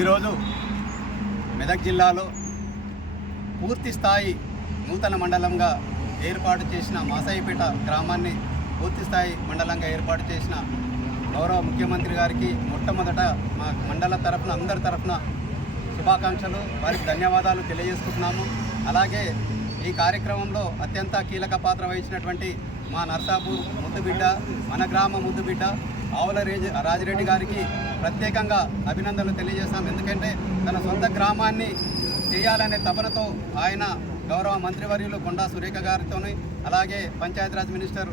ఈరోజు మెదక్ జిల్లాలో పూర్తి స్థాయి నూతన మండలంగా ఏర్పాటు చేసిన మాసాయిపేట గ్రామాన్ని పూర్తి స్థాయి మండలంగా ఏర్పాటు చేసిన గౌరవ ముఖ్యమంత్రి గారికి మొట్టమొదట మా మండల తరఫున అందరి తరఫున శుభాకాంక్షలు. వారికి ధన్యవాదాలు తెలియజేసుకుంటున్నాము. అలాగే ఈ కార్యక్రమంలో అత్యంత కీలక పాత్ర వహించినటువంటి మా నర్సాపూర్ ముద్దుబిడ్డ మన గ్రామ ముద్దుబిడ్డ ఆవుల రేజ రాజిరెడ్డి గారికి ప్రత్యేకంగా అభినందనలు తెలియజేస్తాం. ఎందుకంటే తన సొంత గ్రామాన్ని చేయాలనే తపనతో ఆయన గౌరవ మంత్రివర్యులు కొండా సురేఖ గారితోని అలాగే పంచాయతీరాజ్ మినిస్టర్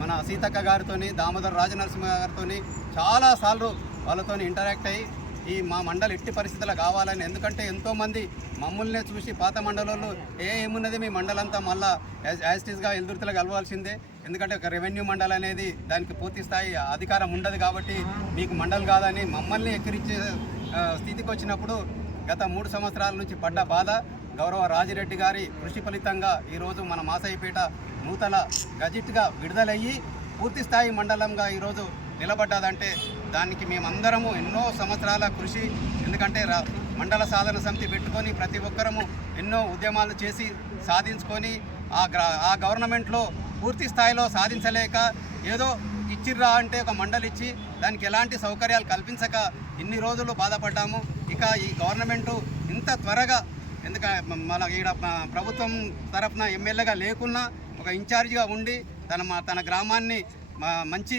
మన సీతక్క గారితోని దామోదర్ రాజనరసింహ గారితోని చాలాసార్లు వాళ్ళతో ఇంటరాక్ట్ అయ్యి ఈ మా మండలి ఎట్టి పరిస్థితులు కావాలని ఎందుకంటే ఎంతోమంది మమ్మల్ని చూసి పాత మండలంలో ఏ ఏమున్నది మీ మండలంతా మళ్ళా యాజిటీస్గా ఎల్దుర్తిలో కలవాల్సిందే. ఎందుకంటే ఒక రెవెన్యూ మండలి అనేది దానికి పూర్తి స్థాయి అధికారం ఉండదు కాబట్టి మీకు మండలి కాదని మమ్మల్ని ఎక్కిరించే స్థితికి వచ్చినప్పుడు గత మూడు సంవత్సరాల నుంచి పడ్డ బాధ గౌరవ రాజిరెడ్డి గారి కృషి ఫలితంగా ఈరోజు మన మాసాయిపేట నూతన గజిట్గా విడుదలయ్యి పూర్తి స్థాయి మండలంగా ఈరోజు నిలబడ్డదంటే దానికి మేమందరము ఎన్నో సంవత్సరాల కృషి. ఎందుకంటే రా- మండల సాధన సమితి పెట్టుకొని ప్రతి ఒక్కరము ఎన్నో ఉద్యమాలు చేసి సాధించుకొని ఆ గ్రా ఆ గవర్నమెంట్లో పూర్తి స్థాయిలో సాధించలేక ఏదో ఇచ్చిర్రా అంటే ఒక మండలి ఇచ్చి దానికి ఎలాంటి సౌకర్యాలు కల్పించక ఇన్ని రోజులు బాధపడ్డాము. ఇక ఈ గవర్నమెంటు ఇంత త్వరగా ఎందుకంటే మన ఈడ ప్రభుత్వం తరఫున ఎమ్మెల్యేగా లేకున్నా ఒక ఇన్ఛార్జిగా ఉండి తన మా తన గ్రామాన్ని మా మంచి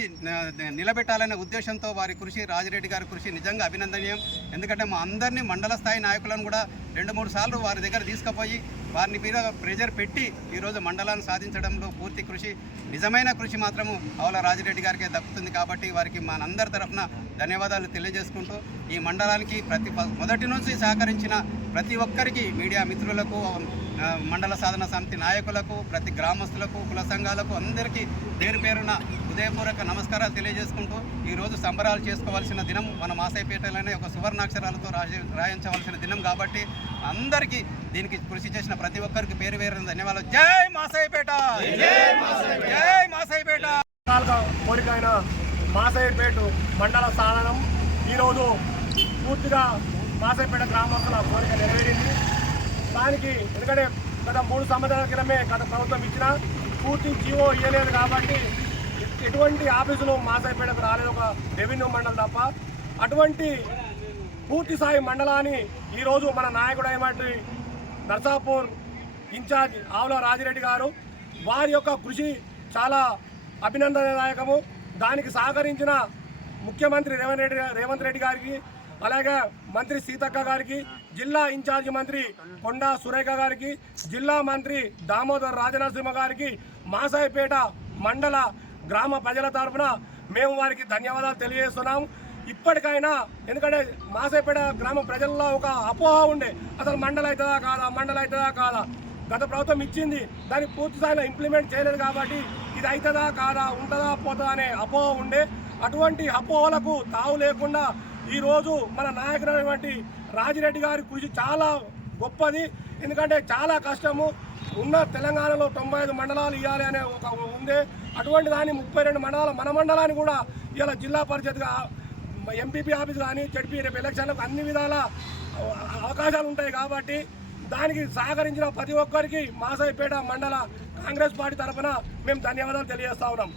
నిలబెట్టాలనే ఉద్దేశంతో వారి కృషి రాజిరెడ్డి గారి కృషి నిజంగా అభినందనీయం. ఎందుకంటే మా అందరినీ మండల స్థాయి నాయకులను కూడా రెండు మూడు సార్లు వారి దగ్గర తీసుకుపోయి వారిని మీద ప్రెజర్ పెట్టి ఈరోజు మండలాన్ని సాధించడంలో పూర్తి కృషి. నిజమైన కృషి మాత్రము అవల రాజిరెడ్డి గారికే దక్కుతుంది కాబట్టి వారికి మనందరి తరఫున ధన్యవాదాలు తెలియజేసుకుంటూ ఈ మండలానికి ప్రతి మొదటి నుంచి సహకరించిన ప్రతి ఒక్కరికి మీడియా మిత్రులకు మండల సాధన సమితి నాయకులకు ప్రతి గ్రామస్తులకు కుల సంఘాలకు అందరికీ పేరు పేరున హృదయపూర్వక నమస్కారాలు తెలియజేసుకుంటూ ఈరోజు సంబరాలు చేసుకోవాల్సిన దినం మన మాసాయిపేటలోనే ఒక సువర్ణాక్షరాలతో రాజ రాయించవలసిన దినం కాబట్టి అందరికీ దీనికి కృషి చేసిన ప్రతి ఒక్కరికి పేరు పేరున ధన్యవాదాలు. జై మాసైపేట! జై మాసైపేట! రకాలుగా కోరిక మాసయ్యపేట మండల సాధనం. ఈరోజు పూర్తిగా మాసయ్యపేట గ్రామస్తుల కోరిక నెరవేరింది. దానికి ఎందుకంటే గత మూడు సంవత్సరాల క్రితమే గత ప్రభుత్వం ఇచ్చిన పూర్తి జీవో ఇవ్వలేదు కాబట్టి ఎటువంటి ఆఫీసులు మాసయ్యపేటకు రాలేదు. ఒక రెవెన్యూ మండలం తప్ప. అటువంటి పూర్తి స్థాయి మండలాన్ని ఈరోజు మన నాయకుడు అయినటువంటి నర్సాపూర్ ఇన్ఛార్జ్ ఆవుల రాజిరెడ్డి గారు వారి యొక్క కృషి చాలా అభినందనదాయకము దానికి సహకరించిన ముఖ్యమంత్రి రేవంత్ రెడ్డి రేవంత్ రెడ్డి గారికి అలాగే మంత్రి సీతక్క గారికి జిల్లా ఇన్ఛార్జ్ మంత్రి కొండా సురేఖ గారికి జిల్లా మంత్రి దామోదర్ రాజనరసింహ గారికి మాసాయిపేట మండల గ్రామ ప్రజల తరఫున మేము వారికి ధన్యవాదాలు తెలియజేస్తున్నాం. ఇప్పటికైనా ఎందుకంటే మాసేపేట గ్రామ ప్రజల్లో ఒక అపోహ ఉండే. అసలు మండలం అవుతుందా కాదా? మండలం అవుతుందా కాదా? గత ప్రభుత్వం ఇచ్చింది. దాన్ని పూర్తి స్థాయిలో ఇంప్లిమెంట్ చేయలేదు కాబట్టి ఇది అవుతుందా కాదా ఉంటుందా పోతుందా అనే అపోహ ఉండే అటువంటి అపోహలకు తావు లేకుండా ఈరోజు మన నాయకుడైనటువంటి రాజిరెడ్డి గారి కృషి చాలా గొప్పది. ఎందుకంటే చాలా కష్టము. ఉన్న తెలంగాణలో తొంభై ఐదు మండలాలు ఇవ్వాలి అనే ఒక ఉంది అటువంటి దాన్ని ముప్పై రెండు మండలాలు మన మండలాన్ని కూడా ఇలా జిల్లా పరిషత్గా ఎంపీపీ ఆఫీస్ కానీ జడ్పీ రేపు ఎలక్షన్లకు అన్ని విధాల అవకాశాలు ఉంటాయి కాబట్టి దానికి సహకరించిన ప్రతి ఒక్కరికి మాసాయిపేట మండల కాంగ్రెస్ పార్టీ తరఫున మేము ధన్యవాదాలు తెలియజేస్తా ఉన్నాం.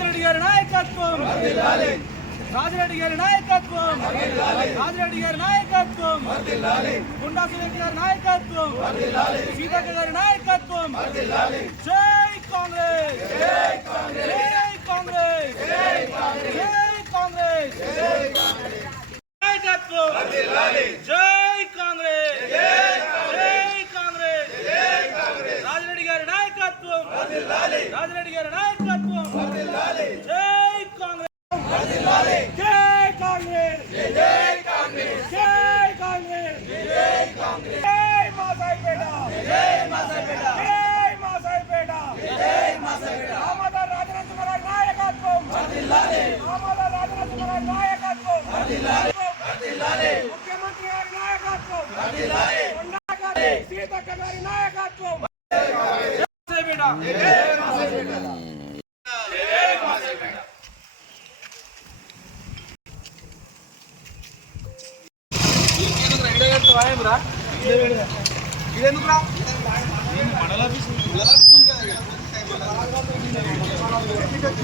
రెడ్డి గారి నాయకత్వం! రాజిరెడ్డి గారి నాయకత్వం! రాజిరెడ్డి గారి నాయకత్వం! గుండా సురేష్ గారి నాయకత్వం! సీతక్క గారి నాయకత్వం! జై కాంగ్రెస్! జై కాంగ్రెస్! జై కాంగ్రెస్! ఇదెందుకురా మండలాఫీస్ మండలాఫీస్